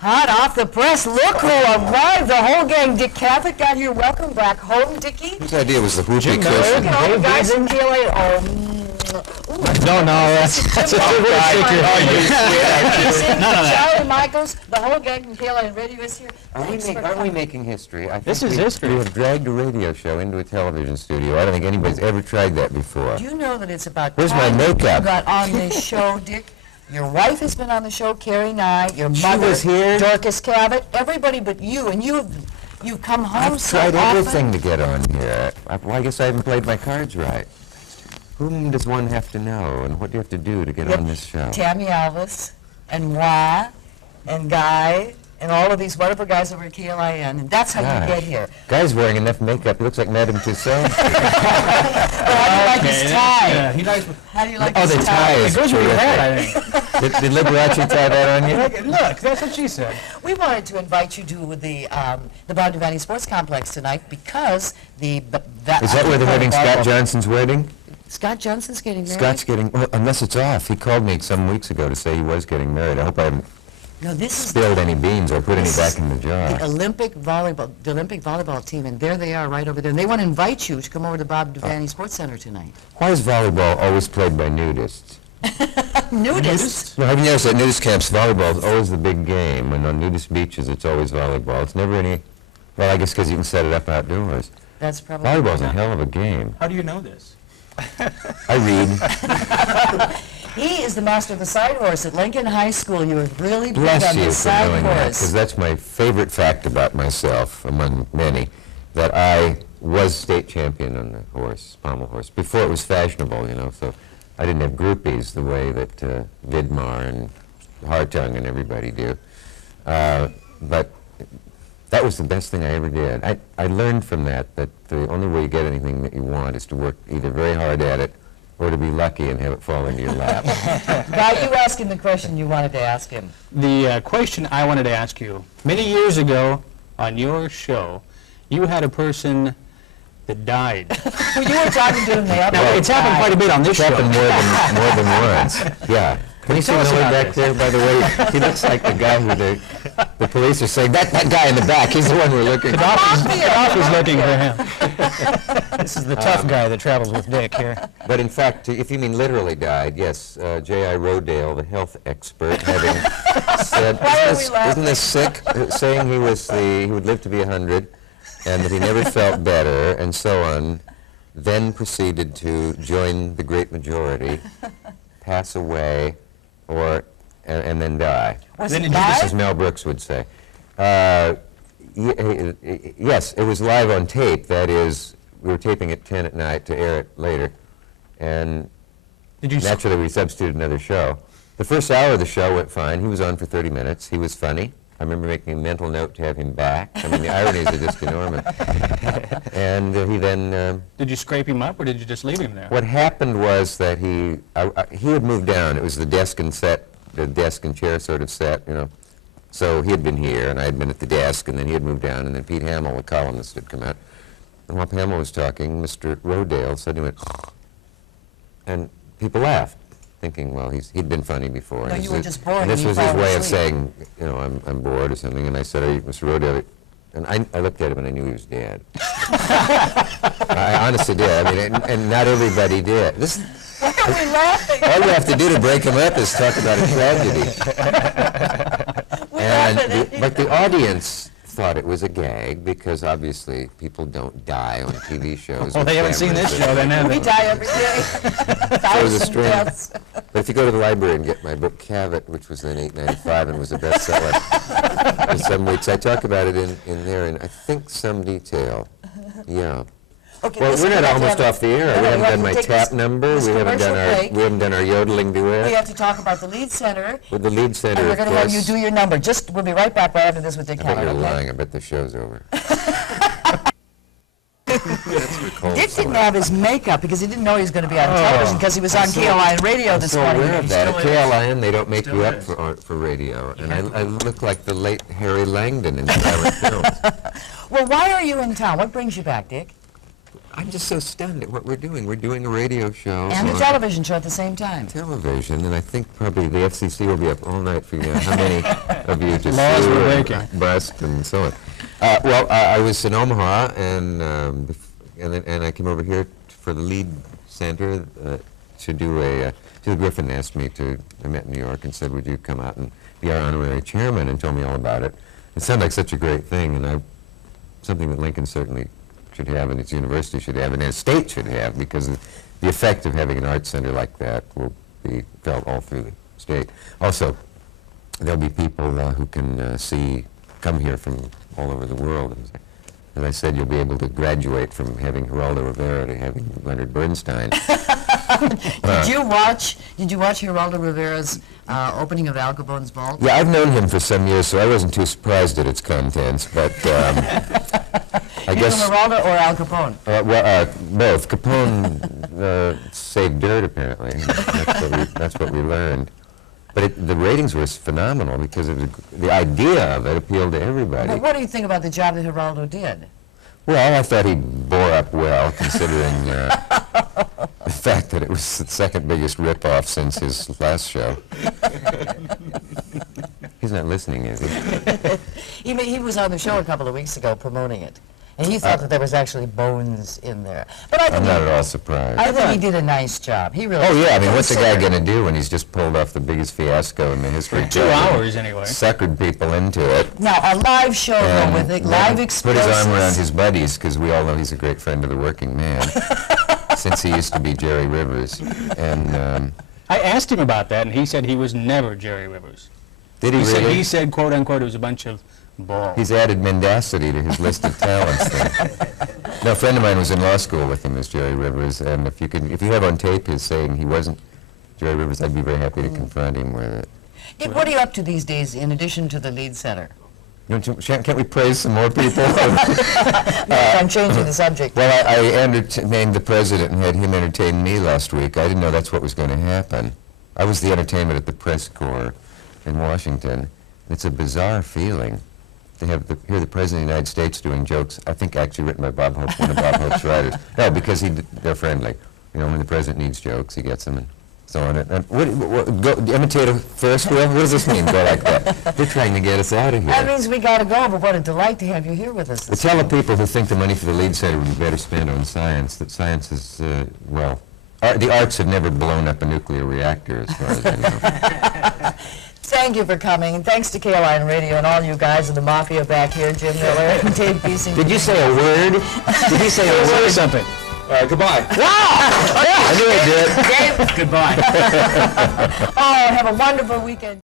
Hot off the press. Look who arrived. The whole gang. Dick Cavett got here. Welcome back home, Dickie. Whose idea was the whoopee Look cushion? at all the guys in KOLN. No, that's a secret. Charlie Michaels, the whole gang from KOLN Radio is here. Aren't we making history? I This think is history. We have dragged a radio show into a television studio. I don't think anybody's ever tried that before. Do you know that it's about Where's my time makeup? you got on this show, Dick? Your wife has been on the show, Carrie Nye, your She mother, was here. Dorcas Cavett, everybody but you, and you've come home I've so tried often. everything to get on here. Well, I guess I haven't played my cards right. Whom does one have to know, and what do you have to do to get on this show? Tammy Alvis, and Wah, and Guy, and all of these wonderful guys over at KLIN, and that's how you get here. Guy's wearing enough makeup, he looks like Madame Tussauds. How do you like his tie? Yeah, he likes. How do you like Oh, his the tie is It goes with your terrific. head, I think. Did Liberace tie that on you? Look, that's what she said. We wanted to invite you to the Bob Devaney Sports Complex tonight because Is that where they're having Scott Johnson's wedding? Scott Johnson's getting married? Scott's getting, well, unless it's off. He called me some weeks ago to say he was getting married. I hope I haven't No, this is spilled any beans or put any back in the jar. the Olympic volleyball team, and there they are right over there. And they want to invite you to come over to Bob Devaney Sports Center tonight. Why is volleyball always played by nudists? Nudists? Well, have you noticed at nudist camps, volleyball is always the big game. And on nudist beaches, it's always volleyball. It's never any, well, I guess because you can set it up outdoors. That's probably... Volleyball's a hell of a game. How do you know this? I read. He is the master of the side horse at Lincoln High School. You were really big Bless on you the for side knowing that, because horse. that's my favorite fact about myself, among many, that I was state champion on the horse, pommel horse, before it was fashionable, you know, so I didn't have groupies the way that Vidmar and Hartung and everybody do. But that was the best thing I ever did. I learned from that the only way you get anything that you want is to work either very hard at it or to be lucky and have it fall into your lap. Guy, you ask him the question you wanted to ask him. The question I wanted to ask you, many years ago on your show, you had a person that died. Well, you were talking to him there. Now, it's happened quite a bit on this It's show. happened more than once. Yeah. Can you see Tell us Miller about back this. there, by the way? He looks like the guy who the police are saying, that guy in the back, he's the one we're looking for. Gaddafi's looking for him. This is the tough guy that travels with Dick here. But in fact, if you mean literally died, yes, J.I. Rodale, the health expert, having said, Why are we laughing? isn't this sick? Saying he would live to be 100, and that he never felt better, and so on, then proceeded to join the great majority, pass away, and then die. Was Then he it Just live? as Mel Brooks would say. Yes, it was live on tape. That is, we were taping at 10 at night to air it later. And Did you naturally, we substituted another show. The first hour of the show went fine. He was on for 30 minutes. He was funny. I remember making a mental note to have him back. I mean, the ironies are just enormous. And he then... Did you scrape him up, or did you just leave him there? What happened was that he had moved down. It was the desk and chair sort of set, you know. So he had been here, and I had been at the desk, and then he had moved down, and then Pete Hamill, the columnist, had come out. And while Hamill was talking, Mr. Rodale suddenly went, and people laughed, thinking, well, he'd been funny before. No, And you this were is- just bored And and this you was his fell way of asleep. saying, you know, I'm bored or something. And I said, are you, Mr. Rodale? And I looked at him, and I knew he was dead. I honestly did. I mean, and not everybody did. Why are we laughing? All you have to do to break him up is talk about a tragedy. But the audience thought it was a gag because obviously people don't die on TV shows. Well, with they haven't seen cameras. this show, then, have We they? die every day. So it was a Thousand strange. deaths. But if you go to the library and get my book Cavett, which was then $8.95 and was a bestseller in some weeks, I talk about it in there in I think some detail. Yeah. Okay, Well, listen, we're not we have to almost have- off the air. No, We no, haven't have done to my take tap this- number. this We haven't done commercial break. our yodeling We duet have to talk about the lead center, with the lead center. and we're of going to have you course. do your number. We'll be right back right after this with Dick I bet Cavett, you're okay? lying. I bet the show's over. Dick didn't have his makeup because he didn't know he was going to be on television because he was on KOLN radio this So morning. aware of that. At KLIN, they don't make Still you up is. for radio. And I look like the late Harry Langdon in silent films. Well, why are you in town? What brings you back, Dick? I'm just so stunned at what we're doing. We're doing a radio show. And a on television show at the same time. television, and I think probably the FCC will be up all night figuring out how many of you just Laws sue we're and breaking. bust and so on. I was in Omaha, and I came over here for the lead center to do a. Phil Griffin asked me to. I met in New York and said, "Would you come out and be our honorary chairman?" and told me all about it. It sounded like such a great thing, and something that Lincoln certainly should have, and its university should have, and its state should have, because the effect of having an arts center like that will be felt all through the state. Also, there'll be people who can come here from all over the world. As I said, you'll be able to graduate from having Geraldo Rivera to having Leonard Bernstein. Did you watch Geraldo Rivera's opening of Al Capone's vault? Yeah, I've known him for some years, so I wasn't too surprised at its contents, but I guess... Geraldo or Al Capone? Both. Capone saved dirt, apparently. That's what we learned. But the ratings were phenomenal because the idea of it appealed to everybody. Well, what do you think about the job that Geraldo did? Well, I thought he bore up well, considering the fact that it was the second biggest ripoff since his last show. He's not listening, is he? He was on the show a couple of weeks ago promoting it, and he thought that there was actually bones in there. But I think I'm not at all surprised. I think he did a nice job. He really. Oh yeah, I mean, what's the guy considered. going to do when he's just pulled off the biggest fiasco in the history of 2 television? hours, anyway. Suckered people into it. Now a live show And though, with it, then live put explosives. his arm around his buddies, because we all know he's a great friend of the working man, since he used to be Jerry Rivers. And I asked him about that, and he said he was never Jerry Rivers. did he really? He said, quote unquote, it was a bunch of balls. He's added mendacity to his list of talents then. No, a friend of mine was in law school with him as Jerry Rivers, and if you have on tape his saying he wasn't Jerry Rivers, I'd be very happy to confront him with it. Yeah, what are you up to these days in addition to the lead center? Can't we praise some more people? I'm changing the subject. Well, I entertained the president and had him entertain me last week. I didn't know that's what was going to happen. I was the entertainment at the press corps in Washington. It's a bizarre feeling to hear the President of the United States doing jokes, I think actually written by Bob Hope, one of Bob Hope's writers. No, because they're friendly. You know, when the President needs jokes, he gets them and so on. And go imitate a Ferris wheel? What does this mean, go like that? They're trying to get us out of here. That means we got to go, but what a delight to have you here with us. Well, tell the people who think the money for the lead center would be better spent on science, that science is, the arts have never blown up a nuclear reactor, as far as I know. Thank you for coming, and thanks to KOLN Radio and all you guys in the Mafia back here, Jim Miller and Dave Beesing. Did you say a word? Did you say a Say word? something. Goodbye. I knew it did. Dave, Goodbye. oh, have a wonderful weekend.